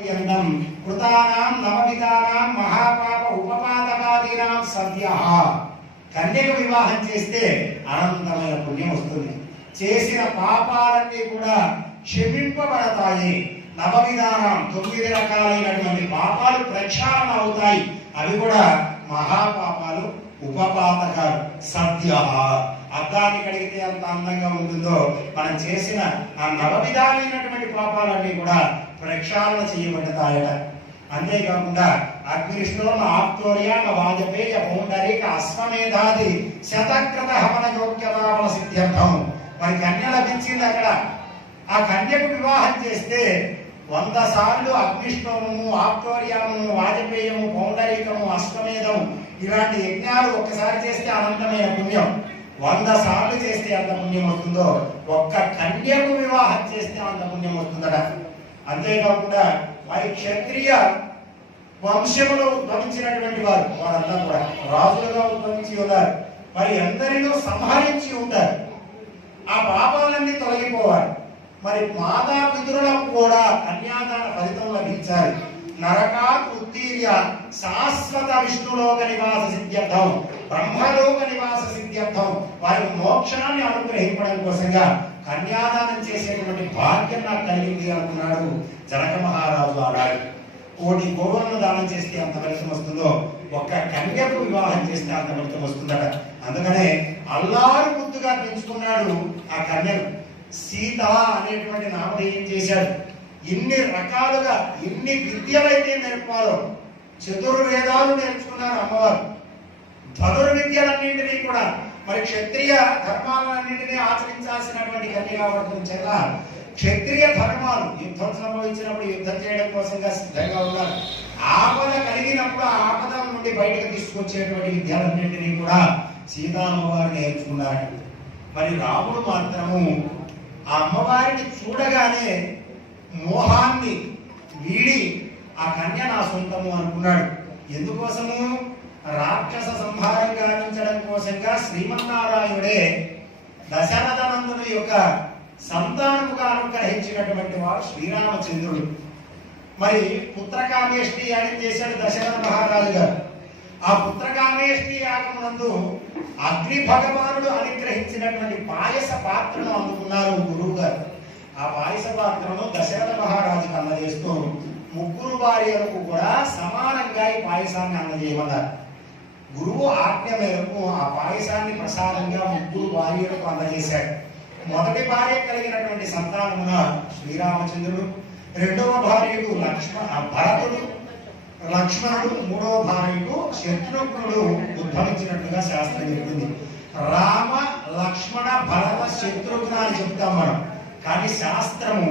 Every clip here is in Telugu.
పర్యంతం కృతానాం నవవిధానాం మహాపాప ఉపపాదకాదీనాం సద్య కన్యకు వివాహం చేస్తే అనంతమైన పుణ్యం వస్తుంది. చేసిన పాపాలన్నీ కూడా క్షమింపబడతాయి. నవవిధానం తొమ్మిది రకాలైనటువంటి పాపాలు ప్రక్షాళన అవుతాయి. అవి కూడా మహాపాపాలు ఉపపాతకాలు సద్య అద్దాన్ని కడిగితే ఎంత అందంగా ఉంటుందో మనం చేసిన ఆ నవ విధానమైనటువంటి పాపాలన్నీ కూడా ప్రక్షాళన చేయబడతాయట అంతేకాకుండా అగ్నిష్ణుల ఆప్తోర్యాక వాజపేయ పౌండరీక అశ్వమేధాది శతకృత హవన యోగ్యతావల సిద్ధ్యర్థం. మరి కన్య లభించింది అక్కడ. ఆ కన్యకు వివాహం చేస్తే వంద సార్లు అగ్నిష్టోమము ఆప్తోర్యము వాజపేయము పౌండరీకము అశ్వమేధము ఇలాంటి యజ్ఞాలు ఒక్కసారి చేస్తే అనంతమైన పుణ్యం. వంద సార్లు చేస్తే ఎంత పుణ్యం వస్తుందో ఒక్క కన్యకు వివాహం చేస్తే అంత పుణ్యం వస్తుందట. అంతేకాకుండా మరి క్షత్రియ వంశంలో ఉద్భవించినటువంటి వారు వారంతా కూడా రాజులుగా ఉద్భవించి ఉన్నారు. మరి అందరిలో సంహరించి ఉంటారు. ఆ పాపాలన్నీ తొలగిపోవాలి. మరి మాతా పితరులకు కూడా కన్యాదాన ఫలితం లభించాలి. నరకా ఉత్తీర్య శాశ్వత విష్ణులోక నివాస సిద్ధ్యర్థం. బ్రహ్మలోక నివాస సిద్ధ్యర్థం వారికి మోక్షాన్ని అనుగ్రహించడం కోసంగా కన్యాదానం చేసేటువంటి భాగ్యం నాకు కలిగింది అనుకున్నాడు జనక మహారాజు ఆడాడు కోటి గోవులను దానం చేస్తే అంత ఫలితం వస్తుందో ఒక్క కన్యకు వివాహం చేస్తే అంత ఫలితం వస్తుందట. అందుకనే అల్లారు ముద్దుగా పెంచుకున్నాడు ఆ కన్యను. సీత అనేటువంటి నామధేయం చేశాడు. ఇన్ని రకాలుగా ఇన్ని విద్యలైతే నేర్పాలో చతుర్వేదాలు నేర్చుకున్నారు అమ్మవారు. ధనుర్విద్యలన్నింటినీ కూడా మరి క్షత్రియ ధర్మాలన్నింటినీ ఆచరించాల్సినటువంటి కన్యగా ఉంటుంది చేత క్షత్రియ ధర్మాలు యుద్ధం సంభవించినప్పుడు యుద్ధం చేయడం కోసంగా సిద్ధంగా ఉన్నారు. ఆపద కలిగినప్పుడు ఆ ఆపద నుండి బయటకు తీసుకొచ్చేటువంటి విద్యలన్నింటినీ కూడా సీతామ్మవారు నేర్చుకున్నాడు మరి రాముడు మాత్రము ఆ అమ్మవారిని చూడగానే మోహాన్ని వీడి ఆ కన్య నా సొంతము అనుకున్నాడు. ఎందుకోసము? రాక్షస సంహారం గావించడం కోసంగా శ్రీమన్నారాయణుడే దశరథనందుని యొక్క సంతానముగా అనుగ్రహించినటువంటి వాడు శ్రీరామచంద్రుడు. మరి పుత్రకామేష్టి యాగం చేశాడు దశరథ మహారాజు గారు. ఆ పుత్రకామేష్టి యాగమునందు అగ్ని భగవానుడు అనుగ్రహించినటువంటి పాయస పాత్రను అందుకున్నారు గురువు గారు. ఆ పాయస పాత్రను దశరథ మహారాజుకు అందజేస్తూ ముగ్గురు భార్యలకు కూడా సమానంగా ఈ పాయసాన్ని అందజేయమన్నారు. గురువు ఆజ్ఞ మేరకు ఆ పాయసాన్ని ప్రసాదంగా ముగ్గురు భార్యలకు అందజేశాడు. మొదటి భార్య కలిగినటువంటి సంతానమున శ్రీరామచంద్రుడు రెండవ భార్యకు లక్ష్మణ భరతుడు లక్ష్మణుడు మూడవ భార్యకు శత్రుఘ్నుడు ఉద్భవించినట్టుగా శాస్త్రం చెప్తుంది రామ లక్ష్మణ భరత శత్రుఘ్న అని చెప్తాం మనం. కానీ శాస్త్రము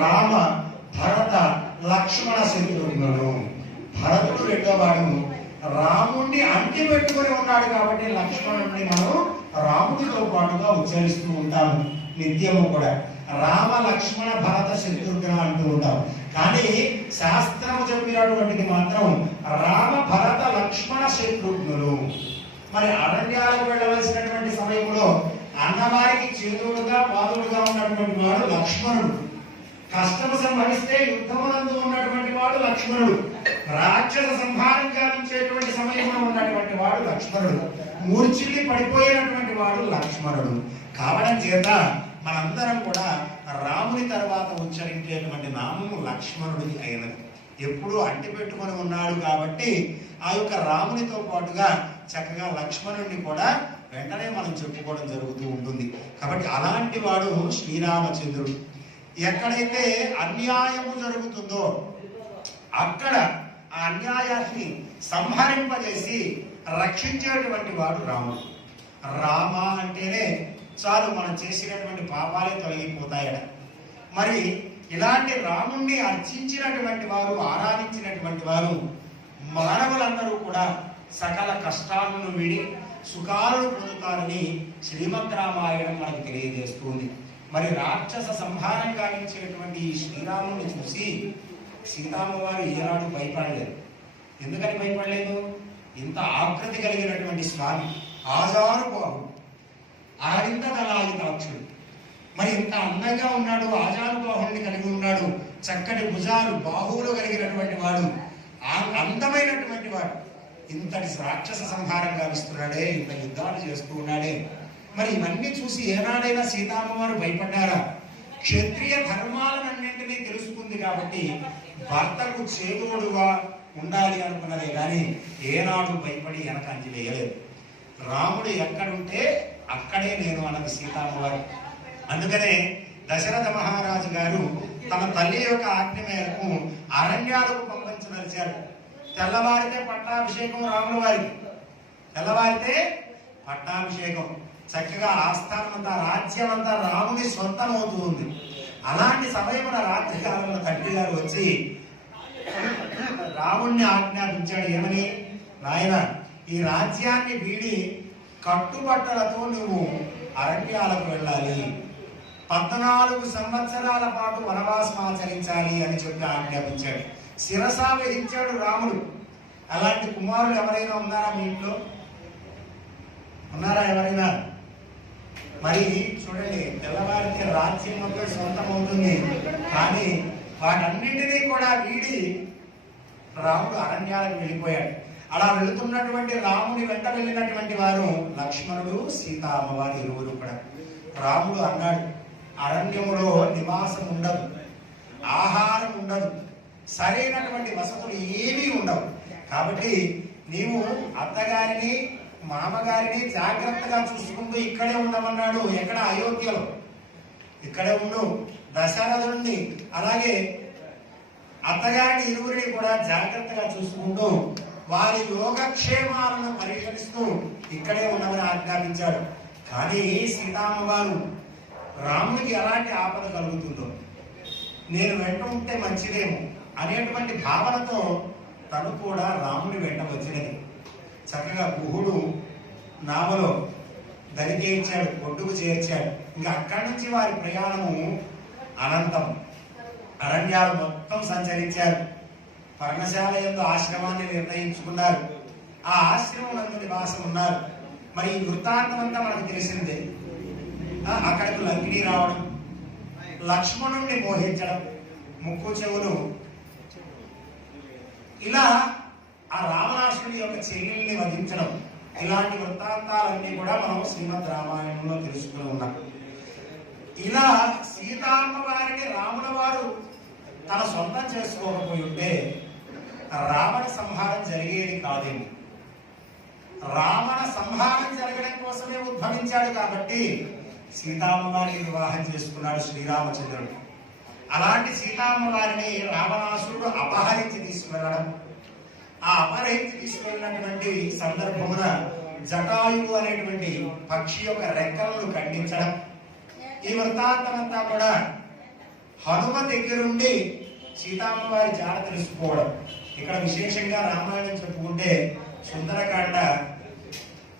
రామ భరత లక్ష్మణ శత్రుఘ్నుడు భరతుడు రెండో భాగము రాముణ్ణి అంటి పెట్టుకొని ఉన్నాడు కాబట్టి లక్ష్మణుడిని మనం రాముడితో పాటుగా ఉచ్చరిస్తూ ఉంటాము. నిత్యము కూడా. రామ లక్ష్మణ భరత శత్రుఘ్న అంటూ ఉంటాం కానీ శాస్త్రము చెప్పినటువంటిది మాత్రం రామ భరత లక్ష్మణ శత్రుఘ్నులు. మరి అరణ్యాలకు వెళ్ళవలసినటువంటి సమయంలో అన్నవారికి చేదుడుగా పాదుడుగా ఉన్నటువంటి వాడు లక్ష్మణుడు. కష్టము సంభవిస్తే యుద్ధమునందు ఉన్నటువంటి వాడు లక్ష్మణుడు. రాక్షస సంహారం గావించేటువంటి సమయంలో ఉన్నటువంటి వాడు లక్ష్మణుడు. మూర్చిల్లి పడిపోయినటువంటి వాడు లక్ష్మణుడు. కావడం చేత మనందరం కూడా రాముని తర్వాత ఉచ్చరించేటువంటి నామము లక్ష్మణుడిది అయినది. ఎప్పుడు అంటి పెట్టుకొని ఉన్నాడు కాబట్టి ఆ యొక్క రామునితో పాటుగా చక్కగా లక్ష్మణుడిని కూడా వెంటనే మనం చెప్పుకోవడం జరుగుతూ ఉంటుంది. కాబట్టి అలాంటి వాడు శ్రీరామచంద్రుడు. ఎక్కడైతే అన్యాయము జరుగుతుందో అక్కడ ఆ అన్యాయాన్ని సంహరింపజేసి రక్షించేటువంటి వాడు రాముడు. రామ అంటేనే చాలు మనం చేసినటువంటి పాపాలే తొలగిపోతాయట. మరి ఇలాంటి రాముణ్ణి అర్చించినటువంటి వారు ఆరాధించినటువంటి వారు మానవులందరూ కూడా సకల కష్టాలను విడి సుఖాలను పొందుతారని శ్రీమద్ రామాయణం మనకు తెలియజేస్తుంది మరి రాక్షస సంహారం గావించేటువంటి ఈ శ్రీరాముని చూసి సీతామ్మవారు ఏనాడు భయపడలేదు. ఎందుకని భయపడలేదు? ఇంత ఆకృతి కలిగినటువంటి స్వామి ఆజారు బాహు అరవింద దళాయితాక్షుడు మరి ఇంత అందంగా ఉన్నాడు ఆజానుబాహుల్ని కలిగి ఉన్నాడు చక్కటి భుజాలు బాహువులు కలిగినటువంటి వాడు ఆ అందమైనటువంటి వాడు. ఇంతటి రాక్షస సంహారం గావిస్తున్నాడే ఇంత యుద్ధాలు చేస్తూ ఉన్నాడే. మరి ఇవన్నీ చూసి ఏనాడైనా సీతామ్మవారు భయపడ్డారా? క్షత్రియ ధర్మాలన్నింటినీ తెలుసుకుంది కాబట్టి భర్తకు చేదోడుగా ఉండాలి అనుకున్నదే కానీ ఏనాడు భయపడి వెనక అంచి వేయలేదు. రాముడు ఎక్కడుంటే అక్కడే నేను అన్నది సీతామ్మవారు అందుకనే దశరథ మహారాజు గారు తన తల్లి యొక్క ఆజ్ఞ మేరకు అరణ్యాలకు పంపించదలిచారు తెల్లవారితే పట్టాభిషేకం రాముల వారికి తెల్లవారితే పట్టాభిషేకం. చక్కగా ఆస్థానం అంతా రాజ్యం అంతా రాముని సొంతం అవుతూ ఉంది అలాంటి సమయమున రాత్రి కాలంలో తండ్రి గారు వచ్చి రాముణ్ణి ఆజ్ఞాపించాడు ఏమని? నాయన ఈ రాజ్యాన్ని వీడి కట్టుబట్టలతో నువ్వు అరణ్యాలకు వెళ్ళాలి. పద్నాలుగు సంవత్సరాల పాటు వనవాసం ఆచరించాలి అని చెప్పి ఆజ్ఞాపించాడు. శిరస వహించాడు రాముడు. అలాంటి కుమారులు ఎవరైనా ఉన్నారా మీ ఇంట్లో? ఉన్నారా ఎవరైనా? మరి చూడండి తెల్లవారికి రాజ్యం మొత్తం సొంతం అవుతుంది కానీ వాటన్నింటినీ కూడా వీడి రాముడు అరణ్యాలకు వెళ్ళిపోయాడు. అలా వెళుతున్నటువంటి రాముని వెంట వెళ్ళినటువంటి వారు లక్ష్మణుడు సీత అమ్మవారి ఇరువురు కూడా. రాముడు అన్నాడు అరణ్యములో నివాసం ఉండదు ఆహారం ఉండదు సరైనటువంటి వసతులు ఏమీ ఉండవు. కాబట్టి నీవు అత్తగారిని మామగారిని జాగ్రత్తగా చూసుకుంటూ ఇక్కడే ఉండమన్నాడు. ఎక్కడ? అయోధ్యలో. ఇక్కడే ఉండు. దశరథుడిని అలాగే అత్తగారిని ఇరువురిని కూడా జాగ్రత్తగా చూసుకుంటూ వారి యోగక్షేమాలను పరిశీలిస్తూ ఇక్కడే ఉండమని ఆజ్ఞాపించాడు. కానీ సీతామ్మవారు రామునికి ఎలాంటి ఆపద కలుగుతుందో? నేను వెంట ఉంటే మంచిదేమో అనేటువంటి భావనతో తను కూడా రాముని వెంట వచ్చినది. చక్కగా గుహుడు నామలో దరికి ఒడ్డుకు చేర్చాడు. ఇంకా అక్కడి నుంచి వారి ప్రయాణము అనంతం. అరణ్యాలు మొత్తం సంచరించారు. పర్ణశాల ఎందు ఆశ్రమాన్ని నిర్ణయించుకున్నారు. ఆ ఆశ్రమం నివాసం ఉన్నారు. మరి ఈ వృత్తాంతం అంతా మనకు తెలిసిందే. అక్కడికి లంకిని రావడం లక్ష్మణుణ్ణి మోహించడం ముక్కు చెవులు. ఇలా ఆ రావణాసుడి యొక్క చెల్లెల్ని వధించడం. ఇలాంటి వృత్తాంతాలన్నీ కూడా మనం శ్రీమద్ రామాయణంలో తెలుసుకుని ఉన్నాం. ఇలా సీతామ్మ వారిని రాముల వారు తన సొంతం చేసుకోకపోయి ఉంటే రావణ సంహారం జరిగేది కాదేమో రావణ సంహారం జరగడం కోసమే ఉద్భవించాడు కాబట్టి సీతామ్మ వారిని వివాహం చేసుకున్నాడు శ్రీరామచంద్రుడు. అలాంటి సీతామ్మ వారిని రావణాసురుడు అపహరించి తీసుకువెళ్ళడం ఆ అపహరించి తీసుకెళ్ళినటువంటి సందర్భమున జటాయువు అనేటువంటి పక్షి యొక్క రెక్కలను ఖండించడం. ఈ వృత్తాంతమంతా కూడా హనుమ దగ్గరుండి సీతామ్మ వారి జాడ తెలుసుకోవడం. ఇక్కడ విశేషంగా రామాయణం చెప్పుకుంటే సుందరకాండ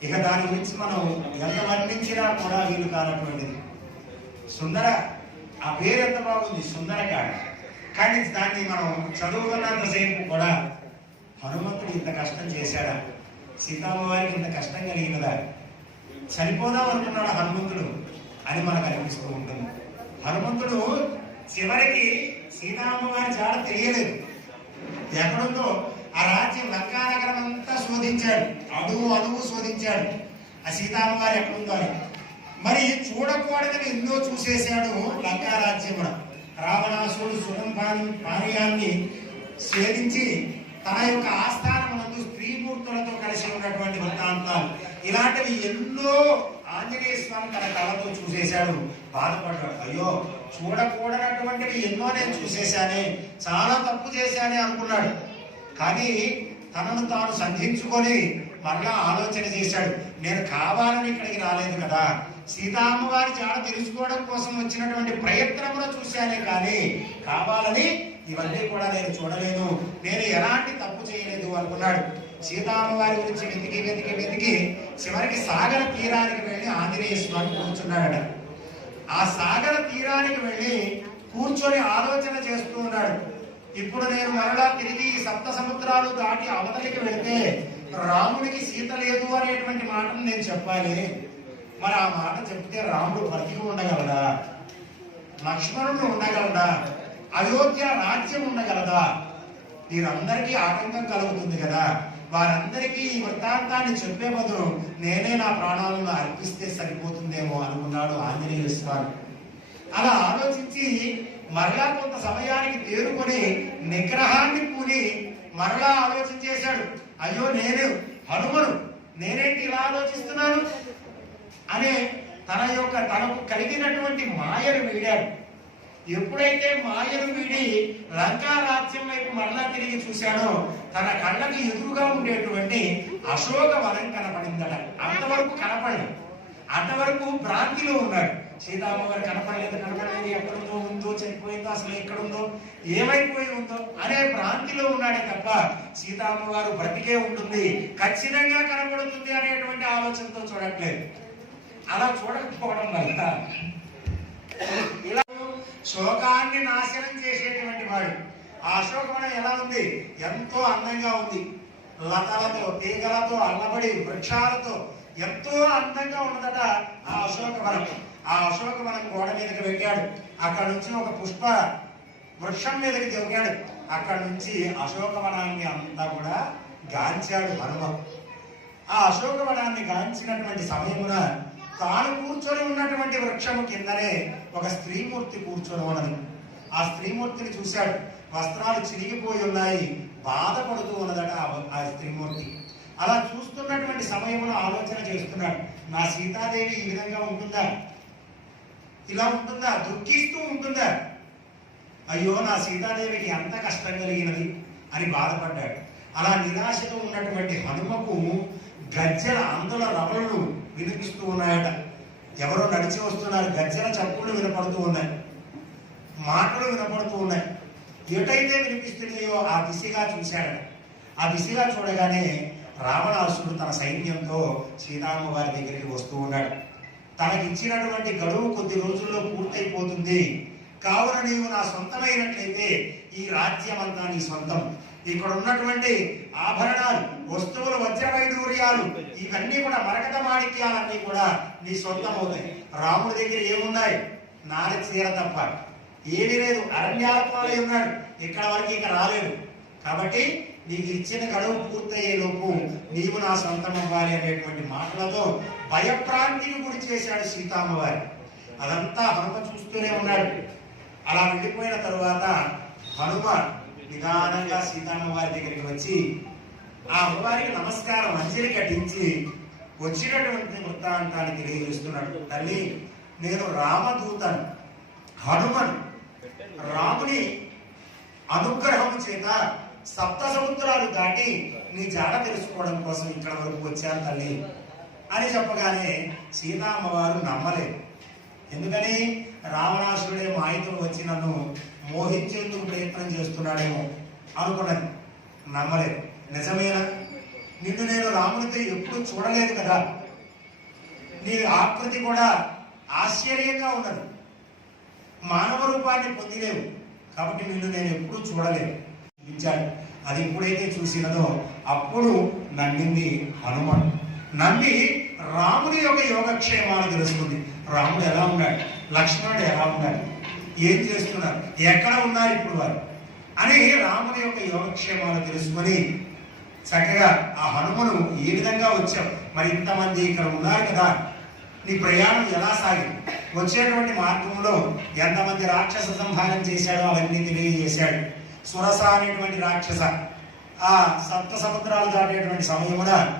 ఇక దాని గురించి మనం ఎంత వర్ణించినా కూడా వీలు కానటువంటిది. సుందర ఆ పేరు ఎంత బాగుంది సుందరకాండ. కానీ దాన్ని మనం చదువుకున్నంతసేపు కూడా హనుమంతుడు ఇంత కష్టం చేశాడా? సీతామ్మవారికి ఇంత కష్టం కలిగినదా చనిపోదాం అనుకున్నాడు హనుమంతుడు. అని మనకు అనిపిస్తూ ఉంటుంది. హనుమంతుడు చివరికి సీతామ్మవారి జాడ తెలియలేదు. ఎక్కడుందో ఆ రాజ్యం లంకానగరం అంతా శోధించాడు. అడుగు అడుగు శోధించాడు. ఆ సీతామ్మవారు ఎక్కడుందో అని. మరి చూడకూడదని ఎన్నో చూసేశాడు లంకా రాజ్యమున రావణాసుడు సుగం పాని పానీయాన్ని ఛేదించి తన యొక్క ఆస్థానమునందు స్త్రీమూర్తులతో కలిసి ఉన్నటువంటి వృత్తాంతాలు ఇలాంటివి ఎన్నో ఆంజనేయ స్వామి తన కళతో చూసేశాడు. బాధపడ్డాడు. అయ్యో చూడకూడనటువంటివి ఎన్నో నేను చూసేశానే. చాలా తప్పు చేశానే అనుకున్నాడు. కానీ తనను తాను సంధించుకొని మరలా ఆలోచన చేశాడు. నేను కావాలని ఇక్కడికి రాలేదు కదా. సీతామ్మ వారి చాలా తెలుసుకోవడం కోసం వచ్చినటువంటి ప్రయత్నమును చూశానే కానీ కావాలని ఇవన్నీ కూడా నేను చూడలేదు. నేను ఎలాంటి తప్పు చేయలేదు అనుకున్నాడు. సీతారామ వారి గురించి వెతికి వెతికి వెతికి చివరికి సాగర తీరానికి వెళ్ళి ఆంజనేయ స్వామి కూర్చున్నాడట. ఆ సాగర తీరానికి వెళ్ళి కూర్చొని ఆలోచన చేస్తూ ఉన్నాడు. ఇప్పుడు నేను మరలా తిరిగి సప్త సముద్రాలు దాటి అవతలికి వెళితే రాముడికి సీత లేదు అనేటువంటి మాటను నేను చెప్పాలి. మరి ఆ మాట చెప్తే రాముడు బ్రతికి ఉండగలడా? లక్ష్మణుడు ఉండగలడా? అయోధ్య రాజ్యం ఉండగలదా? వీరందరికీ ఆటంకం కలుగుతుంది కదా. వారందరికీ ఈ వృత్తాంతాన్ని చెప్పే బదులు నేనే నా ప్రాణాలను అర్పిస్తే సరిపోతుందేమో అనుకున్నాడు ఆంజనేయ స్వామి. అలా ఆలోచించి మరలా కొంత సమయానికి తేరుకొని నిగ్రహాన్ని కూలి మరలా ఆలోచన చేశాడు. అయ్యో నేను హనుమను నేనేంటి ఇలా ఆలోచిస్తున్నాను? అనే తన యొక్క తనకు కలిగినటువంటి మాయను వీడాడు. ఎప్పుడైతే మాయను వీడి లంకా రాజ్యం వైపు మరలా తిరిగి చూశాడో తన కళ్ళకి ఎదురుగా ఉండేటువంటి అశోక వనం కనపడిందట. అంతవరకు కనపడలేదు. అంతవరకు భ్రాంతిలో ఉన్నాడు. సీతామ్మ గారు కనపడలేదు కనపడలేదు. ఎక్కడుందో ఉందో చనిపోయిందో అసలు ఎక్కడుందో ఏమైపోయి ఉందో అనే భ్రాంతిలో ఉన్నాడే తప్ప సీతామ్మ గారు బ్రతికే ఉంటుంది. ఖచ్చితంగా కనపడుతుంది అనేటువంటి ఆలోచనతో చూడట్లేదు. అలా చూడకపోవడం వల్ల ఇలా శోకాన్ని నాశనం చేసేటువంటి వాడు. ఆ అశోకవనం ఎలా ఉంది? ఎంతో అందంగా ఉంది. లతలతో తీగలతో అల్లబడి వృక్షాలతో ఎంతో అందంగా ఉన్నదట ఆ అశోకవనం. ఆ అశోకవనం గోడ మీదకి వెళ్ళాడు. అక్కడ నుంచి ఒక పుష్ప వృక్షం మీదకి దిగాడు. అక్కడ నుంచి అశోకవనాన్ని అంతా కూడా గాంచాడు హనుమ. ఆ అశోకవనాన్ని గాంచినటువంటి సమయమున తాను కూర్చొని ఉన్నటువంటి వృక్షము కిందనే ఒక స్త్రీమూర్తి కూర్చొని ఉన్నది. ఆ స్త్రీమూర్తిని చూశాడు. వస్త్రాలు చిరిగిపోయి ఉన్నాయి. బాధపడుతూ ఉన్నదట ఆ- స్త్రీమూర్తి. అలా చూస్తున్నటువంటి సమయంలో ఆలోచన చేస్తున్నాడు. నా సీతాదేవి ఈ విధంగా ఉంటుందా? ఇలా ఉంటుందా? దుఃఖిస్తూ ఉంటుందా? అయ్యో నా సీతాదేవికి ఎంత కష్టం కలిగినది అని బాధపడ్డాడు. అలా నిరాశతో ఉన్నటువంటి హనుమకు గజ్జల అందుల రవలు వినిపిస్తూ ఉన్నాయట. ఎవరో నడిచి వస్తున్నారు. గర్జన చప్పులు వినపడుతూ ఉన్నాయి. మాటలు వినపడుతూ ఉన్నాయి. ఎటైతే వినిపిస్తున్నాయో ఆ దిశగా చూశాడట. ఆ దిశగా చూడగానే రావణాసుడు తన సైన్యంతో సీతారామ వారి దగ్గరికి వస్తూ ఉన్నాడు. తనకి ఇచ్చినటువంటి గడువు కొద్ది రోజుల్లో పూర్తయిపోతుంది. కావున నీవు నా సొంతమైనట్లయితే ఈ రాజ్యం అంతా నీ సొంతం. ఇక్కడ ఉన్నటువంటి ఆభరణాలు వస్తువులు వజ్ర వైడూర్యాలు ఇవన్నీ కూడా మరకత మాణిక్యాలన్నీ కూడా నీ సొంతం అవుతాయి రాముడి దగ్గర ఏమున్నాయి? నారి చీర తప్ప. ఏమీ లేదు. అరణ్యాలపాలై ఉన్నాడు. ఇక్కడ వరకు ఇక రాలేదు. కాబట్టి నీకు ఇచ్చిన గడువు పూర్తయ్యే లోపు నీవు నా సొంతం అవ్వాలి అనేటువంటి మాటలతో భయప్రాంతిని గురి చేశాడు సీతామ్మవారి. అదంతా హనుమ చూస్తూనే ఉన్నాడు. అలా వెళ్ళిపోయిన తరువాత హనుమ నిదానంగా సీతమ్మ వారి దగ్గరికి వచ్చి ఆ అమ్మవారికి నమస్కారం అంజలి కట్టించి వచ్చినటువంటి వృత్తాంతాన్ని తెలియజేస్తున్నాడు. తల్లి నేను రామదూతను హనుమన్ రాముని అనుగ్రహం చేత సప్త సముద్రాలు దాటి నీ జాడ తెలుసుకోవడం కోసం ఇక్కడ వరకు వచ్చాను తల్లి అని చెప్పగానే సీతామ్మవారు నమ్మలేదు. ఎందుకని? రావణాసురుడే మాయతో వచ్చి నన్ను మోహించేందుకు ప్రయత్నం చేస్తున్నాడేమో అనుకున్నది నమ్మలేదు. నిజమేనా? నిన్ను నేను రామునితో ఎప్పుడు చూడలేదు కదా. నీ ఆకృతి కూడా ఆశ్చర్యంగా ఉన్నది. మానవ రూపాన్ని పొందిలేవు. కాబట్టి నిన్ను నేను ఎప్పుడూ చూడలేదు. ఇచ్చాడు అది ఎప్పుడైతే చూసినదో అప్పుడు నమ్మింది హనుమాన్. నమ్మి రాముడి యొక్క యోగక్షేమాలు తెలుసుకుంది. రాముడు ఎలా ఉన్నాడు? లక్ష్మణుడు ఎలా ఉన్నాడు? ఏం చేస్తున్నారు? ఎక్కడ ఉన్నారు ఇప్పుడు వారు? అని రాముని యొక్క యోగక్షేమాలు తెలుసుకొని చక్కగా ఆ హనుమను ఏ విధంగా వచ్చావు? మరి ఇంతమంది ఇక్కడ ఉన్నారు కదా నీ ప్రయాణం ఎలా సాగింది? వచ్చేటువంటి మార్గంలో ఎంతమంది రాక్షస సంహారం చేశాడో అవన్నీ తెలియజేశాడు. సురస అనేటువంటి రాక్షస ఆ సప్త సముద్రాలు దాటేటువంటి సమయమున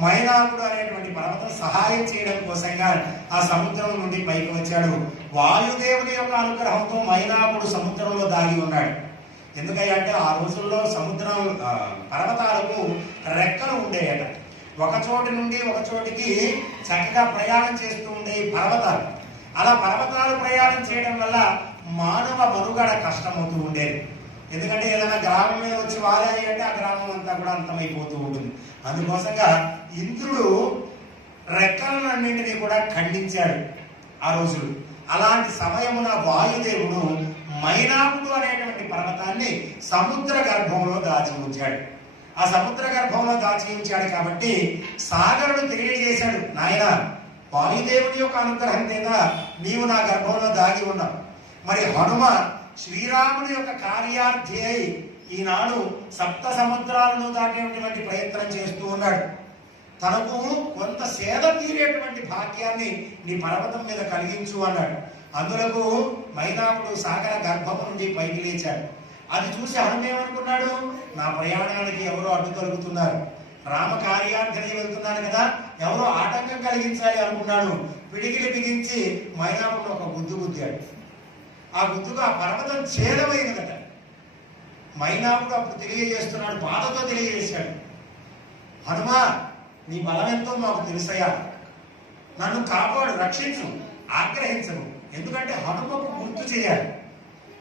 మైనాకుడు అనేటువంటి పర్వతం సహాయం చేయడం కోసంగా ఆ సముద్రం నుండి పైకి వచ్చాడు. వాయుదేవుని యొక్క అనుగ్రహంతో మైనాకుడు సముద్రంలో దాగి ఉన్నాడు. ఎందుకంటే ఆ రోజుల్లో సముద్రం పర్వతాలకు రెక్కలు ఉండేయట. ఒక చోటి నుండి ఒక చోటికి చక్కగా ప్రయాణం చేస్తూ ఉండే పర్వతాలు. అలా పర్వతాలు ప్రయాణం చేయడం వల్ల మానవ మనుగడ కష్టమవుతూ ఉండేది. ఎందుకంటే ఏదైనా గ్రామం మీద వచ్చి వారాయి అంటే ఆ గ్రామం అంతా కూడా అంతమైపోతూ ఉంటుంది. అందుకోసంగా ఇంద్రుడు రెక్కలన్నింటినీ కూడా ఖండించాడు ఆ రోజులు. అలాంటి సమయమున వాయుదేవుడు మైనాపుడు అనేటువంటి పర్వతాన్ని సముద్ర గర్భంలో దాచి ఉంచాడు. ఆ సముద్ర గర్భంలో దాచి ఉంచాడు కాబట్టి సాగరుడు తెలియజేశాడు నాయన వాయుదేవుని యొక్క అనుగ్రహం చేత నీవు నా గర్భంలో దాగి ఉన్నావు. మరి హనుమ శ్రీరాముని యొక్క కార్యార్థి అయి ఈనాడు సప్త సముద్రాలను దాటేటువంటి ప్రయత్నం చేస్తూ ఉన్నాడు. తనకు కొంత సేద తీరేటువంటి భాగ్యాన్ని నీ పర్వతం మీద కలిగించు అన్నాడు. అందులకు మైదాపుడు సాగర గర్భము నుండి పైకి లేచాడు. అది చూసి హనుమ ఏమనుకున్నాడు? నా ప్రయాణానికి ఎవరో అడ్డు తొలుగుతున్నారు. రామ కార్యార్థని వెళ్తున్నాను కదా ఎవరో ఆటంకం కలిగించాలి అనుకున్నాడు పిడికిలి బిగించి మైదాపుడు ఒక గుద్దు గుద్దాడు. ఆ గుద్దుకు ఆ పర్వతం ఛేదమైనదట. మైనాముడు అప్పుడు తెలియజేస్తున్నాడు బాధతో తెలియజేశాడు. హనుమా నీ బలం ఎంతో మాకు తెలుసయ్యా. నన్ను కాపాడు రక్షించు ఆగ్రహించను ఎందుకంటే హనుమకు గుర్తు చేయాలి.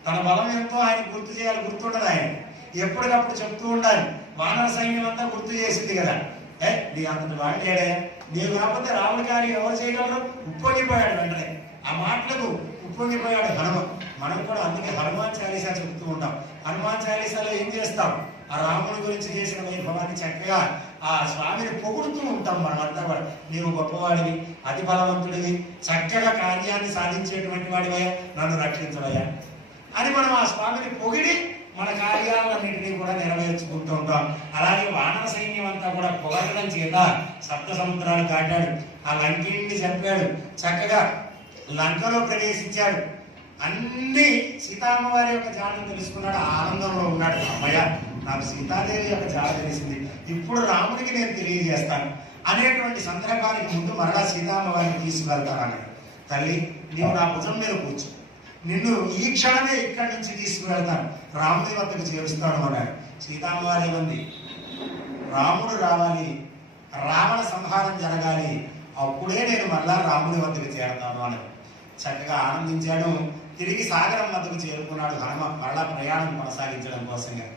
తన బలం ఎంతో ఆయన గుర్తు చేయాలి గుర్తుండదు ఆయన. ఎప్పటికప్పుడు చెప్తూ ఉండాలి. వానర సైన్యం అంతా గుర్తు చేసింది కదా. ఏ నీ అంతటి వాడేడే నీవు కాకపోతే రాముడి కార్యం ఎవరు చేయగలరు? ఉప్పొంగిపోయాడు వెంటనే. ఆ మాటలకు ఉప్పొంగిపోయాడు హనుమ. మనం కూడా అందుకే హనుమాన్ చాలీసా చెప్తూ ఉంటాం. హనుమాన్ చాలీసాలో ఏం చేస్తాం? ఆ రాముని గురించి చేసిన వైభవాన్ని చక్కగా ఆ స్వామిని పొగుడుతూ ఉంటాం మనమంతా కూడా. నీవు గొప్పవాడివి అతి బలవంతుడివి చక్కగా కార్యాన్ని సాధించేటువంటి వాడివయ్యా నన్ను రక్షించవయ్యా. అని మనం ఆ స్వామిని పొగిడి మన కార్యాలన్నింటినీ కూడా నెరవేర్చుకుంటూ ఉంటాం. అలాగే వానర సైన్యం అంతా కూడా పొగడడం చేత సప్త సముద్రాలు దాటాడు. ఆ లంకిని చంపాడు. చక్కగా లంకలో ప్రవేశించాడు. అన్ని సీతామ్మవారి యొక్క జాడను తెలుసుకున్నాడు ఆనందంలో ఉన్నాడు అమ్మయ్య. నాకు సీతాదేవి యొక్క జాడ తెలిసింది. ఇప్పుడు రాముడికి నేను తెలియజేస్తాను. అనేటువంటి సందర్భానికి ముందు మరలా సీతామ్మవారిని తీసుకువెళ్తాను అన్నాడు తల్లి నీవు నా భుజం మీద కూర్చు. నిన్ను ఈ క్షణమే ఇక్కడి నుంచి తీసుకువెళ్తాను. రాముడి వద్దకు చేరుస్తాను అన్నాడు. సీతామ్మవారి ఏమంది రాముడు రావాలి. రావణ సంహారం జరగాలి. అప్పుడే నేను మళ్ళా రాముడి వద్దకు చేరతాను అని చక్కగా ఆనందించాడు. తిరిగి సాగరం వద్దకు చేరుకున్నాడు హనుమ. మరలా ప్రయాణం కొనసాగించడం కోసంగా.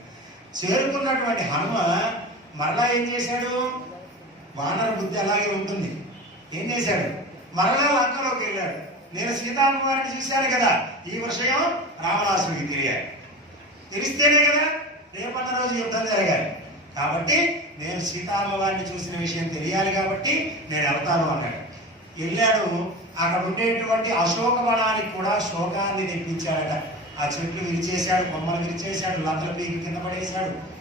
చేరుకున్నటువంటి హనుమ మరలా ఏం చేశాడు? వానర బుద్ధి అలాగే ఉంటుంది. ఏం చేశాడు? మరలా లంకలోకి వెళ్ళాడు. నేను సీతామ్మవారిని చూశాను కదా. ఈ విషయం రామదాసుడికి తెలియాలి. తెలిస్తేనే కదా రేపన్న రోజు యుద్ధం జరగాలి. కాబట్టి నేను సీతామ్మవారిని చూసిన విషయం తెలియాలి కాబట్టి నేను వెళ్తాను అన్నాడు. వెళ్ళాడు. అక్కడ ఉండేటువంటి అశోక వనానికి కూడా శోకాన్ని తెప్పించాడట. ఆ చెట్లు విరిచేశాడు బొమ్మలు విరిచేశాడు లంకల పీకి కింద పడేశాడు.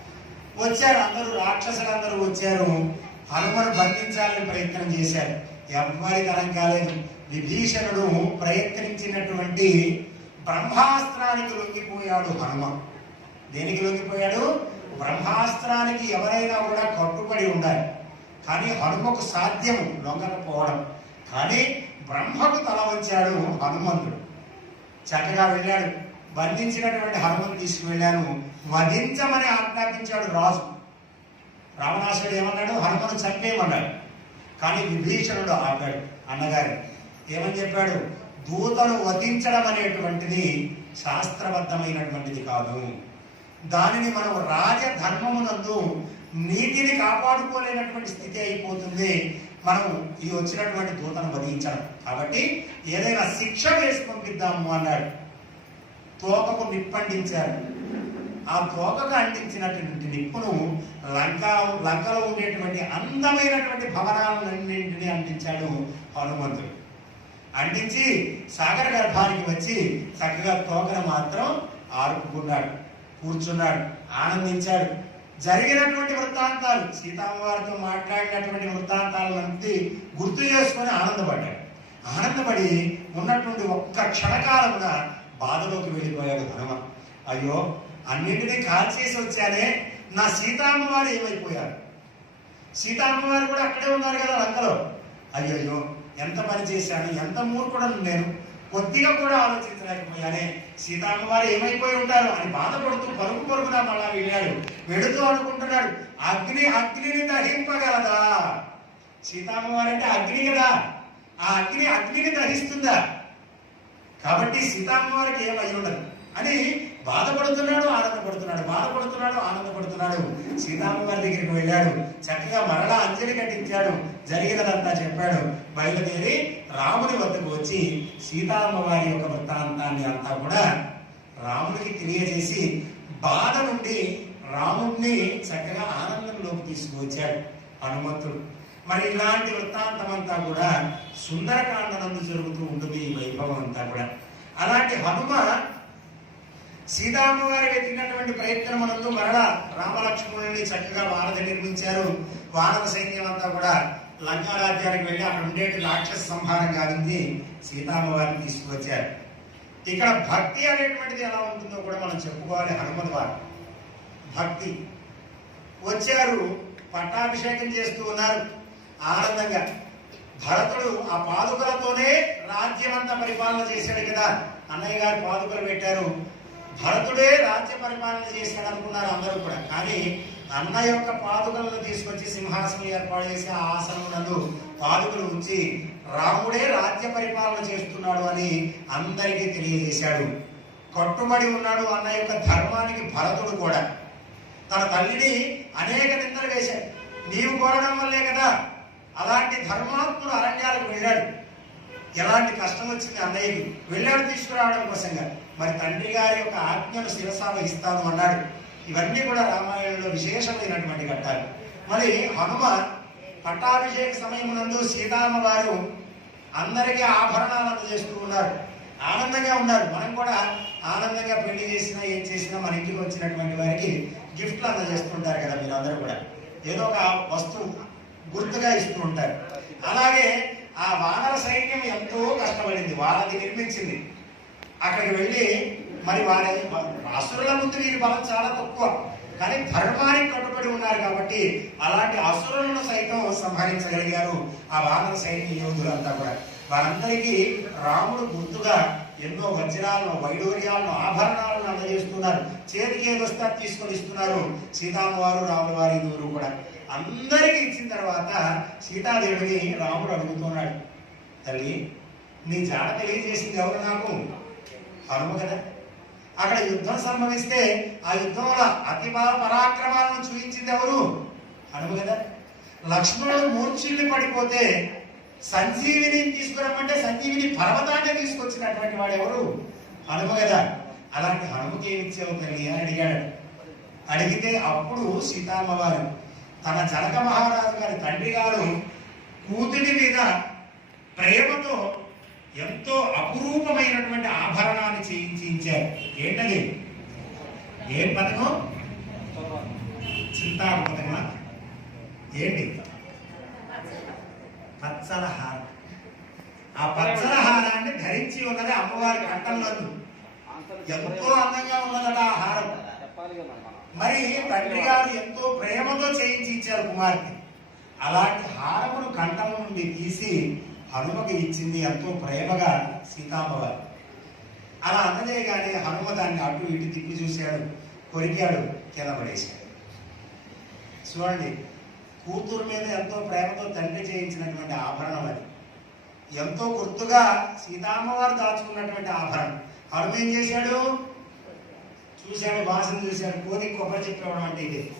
వచ్చారు అందరూ రాక్షసులందరూ వచ్చారు. హనుమను బంధించాలని ప్రయత్నం చేశారు. ఎవరి తరం కాలేదు. విభీషణుడు ప్రయత్నించినటువంటి బ్రహ్మాస్త్రానికి లొంగిపోయాడు హనుమ. దేనికి లొంగిపోయాడు? బ్రహ్మాస్త్రానికి ఎవరైనా కూడా కట్టుబడి ఉండాలి. కానీ హనుమకు సాధ్యం లొంగకపోవడం. కానీ బ్రహ్మకు తల వచ్చాడు హనుమంతుడు. చక్కగా వెళ్ళాడు. బంధించినటువంటి హనుమంతుడు తీసుకువెళ్ళాను. వధించమని ఆజ్ఞాపించాడు రాజు. రావణాసుడు ఏమన్నాడు? హనుమను చంపేయమన్నాడు. కానీ విభీషణుడు ఆపాడు. అన్నగారు ఏమని చెప్పాడు? దూతను వధించడం అనేటువంటిది శాస్త్రబద్ధమైనటువంటిది కాదు. దానిని మనం రాజధర్మమునందు నీతిని కాపాడుకోలేనటువంటి స్థితి అయిపోతుంది. మనం ఈ వచ్చినటువంటి దూతను వధించడం కాబట్టి ఏదైనా శిక్ష వేసి పంపిద్దాము అన్నాడు. తోకకు నిప్పండించారు. ఆ తోకకు అంటించినటువంటి నిప్పును లంక లంకలో ఉండేటువంటి అందమైనటువంటి భవనాలన్నింటినీ అంటించాడు హనుమంతుడు. అంటించి సాగర గర్భానికి వచ్చి చక్కగా తోకను మాత్రం ఆరుకున్నాడు కూర్చున్నాడు. ఆనందించాడు. జరిగినటువంటి వృత్తాంతాలు సీతమ్మవారితో మాట్లాడినటువంటి వృత్తాంతాలన్నీ గుర్తు చేసుకొని ఆనందపడ్డాడు. ఆనందపడి ఉన్నటువంటి ఒక్క క్షణకాలమున బాధలోకి వెళ్ళిపోయాడు హనుమ. అయ్యో అన్నింటినీ కాల్చేసి వచ్చానే నా సీతామ్మవారు ఏమైపోయారు? సీతామ్మవారు కూడా అక్కడే ఉన్నారు కదా లంకలో అయ్యయ్యో ఎంత పని చేశాను ఎంత మూర్ఖుడను నేను. కొద్దిగా కూడా ఆలోచించలేకపోయానే సీతాకుమారి ఏమైపోయి ఉంటారు? అని బాధపడుతూ పరుగు పరుగునా మళ్ళా వెళ్ళాడు. వెడుతూ అనుకుంటున్నాడు అగ్ని అగ్నిని దహింపగలదా? సీతాకుమారి అంటే అగ్ని కదా. ఆ అగ్ని అగ్నిని దహిస్తుందా? కాబట్టి సీతాకుమారికి ఏమై ఉండదు అని బాధపడుతున్నాడు బాధపడుతున్నాడు ఆనందపడుతున్నాడు. సీతామ్మవారి దగ్గరికి వెళ్ళాడు. చక్కగా మరలా అంజలి కట్టించాడు. జరిగినదంతా చెప్పాడు. బయలుదేరి రాముని వద్దకు వచ్చి సీతామ్మవారి యొక్క వృత్తాంతాన్ని అంతా కూడా రాముడికి తెలియజేసి బాధ నుండి రాముడిని చక్కగా ఆనందంలోకి తీసుకువచ్చాడు హనుమంతుడు. మరి ఇలాంటి వృత్తాంతం అంతా కూడా సుందరకాండ నందు జరుగుతూ ఉంటుంది ఈ వైభవం అంతా కూడా. అలాంటి హనుమ సీతామ్మవారి వెతికినటువంటి ప్రయత్నమునందు మరలా రామలక్ష్మణుని చక్కగా వారధి నిర్మించారు. వానర సైన్యం అంతా కూడా లంకా రాజ్యానికి వెళ్ళి అక్కడ ఉండేటి రాక్షస సంహారం గావింది సీతామ్మవారిని తీసుకువచ్చారు. ఇక్కడ భక్తి అనేటువంటిది ఎలా ఉంటుందో కూడా మనం చెప్పుకోవాలి హనుమద్ వారు. భక్తి. వచ్చారు పట్టాభిషేకం చేస్తూ ఉన్నారు. ఆనందంగా. భరతుడు ఆ పాదుకలతోనే రాజ్యమంతా పరిపాలన చేశాడు కదా. అన్నయ్య గారు పాదుకలు పెట్టారు. భరతుడే రాజ్య పరిపాలన చేశాడు అనుకున్నారు అందరూ కూడా. కానీ అన్న యొక్క పాదుకలను తీసుకొచ్చి సింహాసనం ఏర్పాటు చేసి ఆ ఆసనం పాదుకలు ఉంచి రాముడే రాజ్య పరిపాలన చేస్తున్నాడు అని అందరికీ తెలియజేశాడు. కట్టుబడి ఉన్నాడు అన్న యొక్క ధర్మానికి భరతుడు కూడా. తన తల్లిని అనేక నిందలు వేశాడు. నీవు కోరడం వల్లే కదా అలాంటి ధర్మాత్ముడు అరణ్యాలకు వెళ్ళాడు. ఎలాంటి కష్టం వచ్చింది అన్నయ్యకి? వెళ్ళాడు తీసుకురావడం కోసంగా. మరి తండ్రి గారి యొక్క ఆజ్ఞను శిరసా వహిస్తాను అన్నాడు. ఇవన్నీ కూడా రామాయణంలో విశేషమైనటువంటి ఘట్టాలు. మరి హనుమాన్ పట్టాభిషేక సమయమునందు సీతామ్మ వారు అందరికీ ఆభరణాలు అందజేస్తూ ఉన్నారు. ఆనందంగా ఉన్నారు. మనం కూడా ఆనందంగా పెళ్ళి చేసినా ఏం చేసినా మన ఇంటికి వచ్చినటువంటి వారికి గిఫ్ట్లు అందజేస్తుంటారు కదా మీరు అందరూ కూడా. ఏదో ఒక వస్తువు గుర్తుగా ఇస్తూ ఉంటారు. అలాగే ఆ వానర సైన్యం ఎంతో కష్టపడింది. వాళ్ళది నిర్మించింది. అక్కడికి వెళ్ళి మరి వారి అసురుల ముందు వీరి బలం చాలా తక్కువ. కానీ ధర్మానికి కట్టుబడి ఉన్నారు కాబట్టి అలాంటి అసురులను సైతం సంహరించగలిగారు. ఆ వానర సైనిక యోధులంతా కూడా. వారందరికీ రాముడు గుర్తుగా ఎన్నో వజ్రాలను వైడూర్యాలను ఆభరణాలను అందజేస్తున్నారు. చేతికి ఏదొస్తా తీసుకొని ఇస్తున్నారు. సీతామ్మవారు రాముల వారి దూరు కూడా. అందరికీ ఇచ్చిన తర్వాత సీతాదేవిని రాముడు అడుగుతున్నాడు. తల్లి నీ జాడ తెలియజేసింది ఎవరు నాకు? హనుమ కదా అక్కడ యుద్ధం సంభవిస్తే ఆ యుద్ధంలో అతి పరాక్రమాలను చూపించింది ఎవరు? హనుమ కదా లక్ష్మణుడు మూర్ఛిల్లి పడిపోతే సంజీవిని తీసుకురమ్మంటే సంజీవిని పర్వతాన్ని తీసుకొచ్చినటువంటి వాడు ఎవరు? హనుమ కదా అలాంటి హనుమకి ఏమి ఇచ్చావు తల్లి అని అడిగాడు. అడిగితే అప్పుడు సీతామ్మవారు తన జనక మహారాజు గారి తండ్రి గారు కూతురి మీద ప్రేమతో ఎంతో అపురూపమైనటువంటి ఆభరణాన్ని చేయించారు ఏంటది? ఏ పథకం? చింతాకు పథకమా? ఏంటి? పచ్చల హారం ఆ పచ్చల హారాన్ని ధరించి ఉన్నది అమ్మవారి కంఠంలో ఎంతో అందంగా ఉన్నదట ఆ హారం. మరి తండ్రి గారు ఎంతో ప్రేమతో చేయించి ఇచ్చారు కుమార్తె. అలాంటి హారమును కంఠం నుండి తీసి హనుమకి ఇచ్చింది ఎంతో ప్రేమగా సీతాంబవారు. అలా అందజేయగానే హనుమ దాన్ని అటు ఇటు తిప్పి చూశాడు కొరికాడు కింద పడేశాడు. చూడండి కూతురు మీద ఎంతో ప్రేమతో తండ్రి చేయించినటువంటి ఆభరణం అది. ఎంతో గుర్తుగా సీతామ్మవారు దాచుకున్నటువంటి ఆభరణం. హనుమ ఏం చేశాడు? చూశాడు వాసన చూశాడు కోరి కొబ్బరి చెప్పేవడం అంటే ఇది.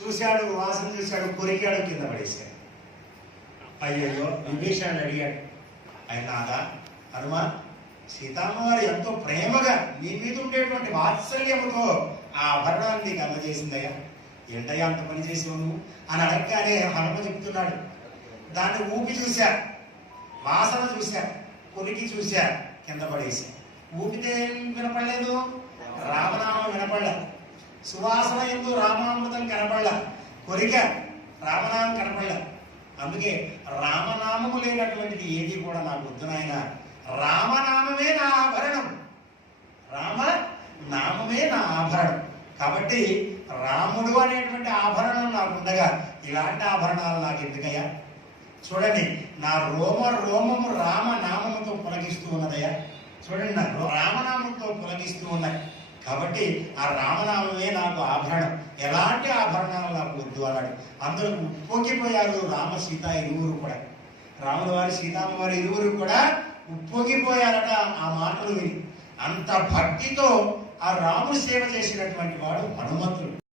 చూశాడు వాసన చూశాడు కొరికాడు కింద పడేశాడు. అయ్యయ్యో విభీషణుడు అడిగాడు. ఆయన అదా? హనుమ సీతామ్మవారు ఎంతో ప్రేమగా నీ మీద ఉండేటువంటి వాత్సల్యముతో ఆ ఆభరణాన్ని నీకు అందజేసిందయ్యా. ఏంటయ్యా అంత పని చేసావు నువ్వు? అని అడగగానే హనుమ చెప్తున్నాడు. దాన్ని ఊపి చూశా వాసన చూశా కొరికి చూశా కింద పడేసి. ఊపితే ఏం వినపడలేదు రామనామం వినపడలే. సువాసన ఎందు రామామృతం కనపడలే. కొరిక రామనామం కనపడలే. అందుకే రామనామము లేనటువంటిది ఏది కూడా నాకు వద్దు నాయన. రామనామమే నా ఆభరణం. రామ నామమే నా ఆభరణం. కాబట్టి రాముడు అనేటువంటి ఆభరణం నాకు ఉండగా ఇలాంటి ఆభరణాలు నాకు ఎందుకయ్యా? చూడండి నా రోమ రోమము రామ నామముతో పులగిస్తూ ఉన్నదయ్యా. చూడండి నా రామనామంతో పులగిస్తూ ఉన్నాయి కాబట్టి ఆ రామనామమే నాకు ఆభరణం. ఎలాంటి ఆభరణాలు నాకు వద్దు అన్నాడు. అందరూ ఉప్పొంగిపోయారు. రామ సీత ఇరువురు కూడా. రాముల వారి సీతామ్మ వారి ఇరువురు కూడా ఉప్పొంగిపోయారట ఆ మాటలు విని. అంత భక్తితో ఆ రాముడు సేవ చేసినటువంటి వాడు హనుమంతుడు.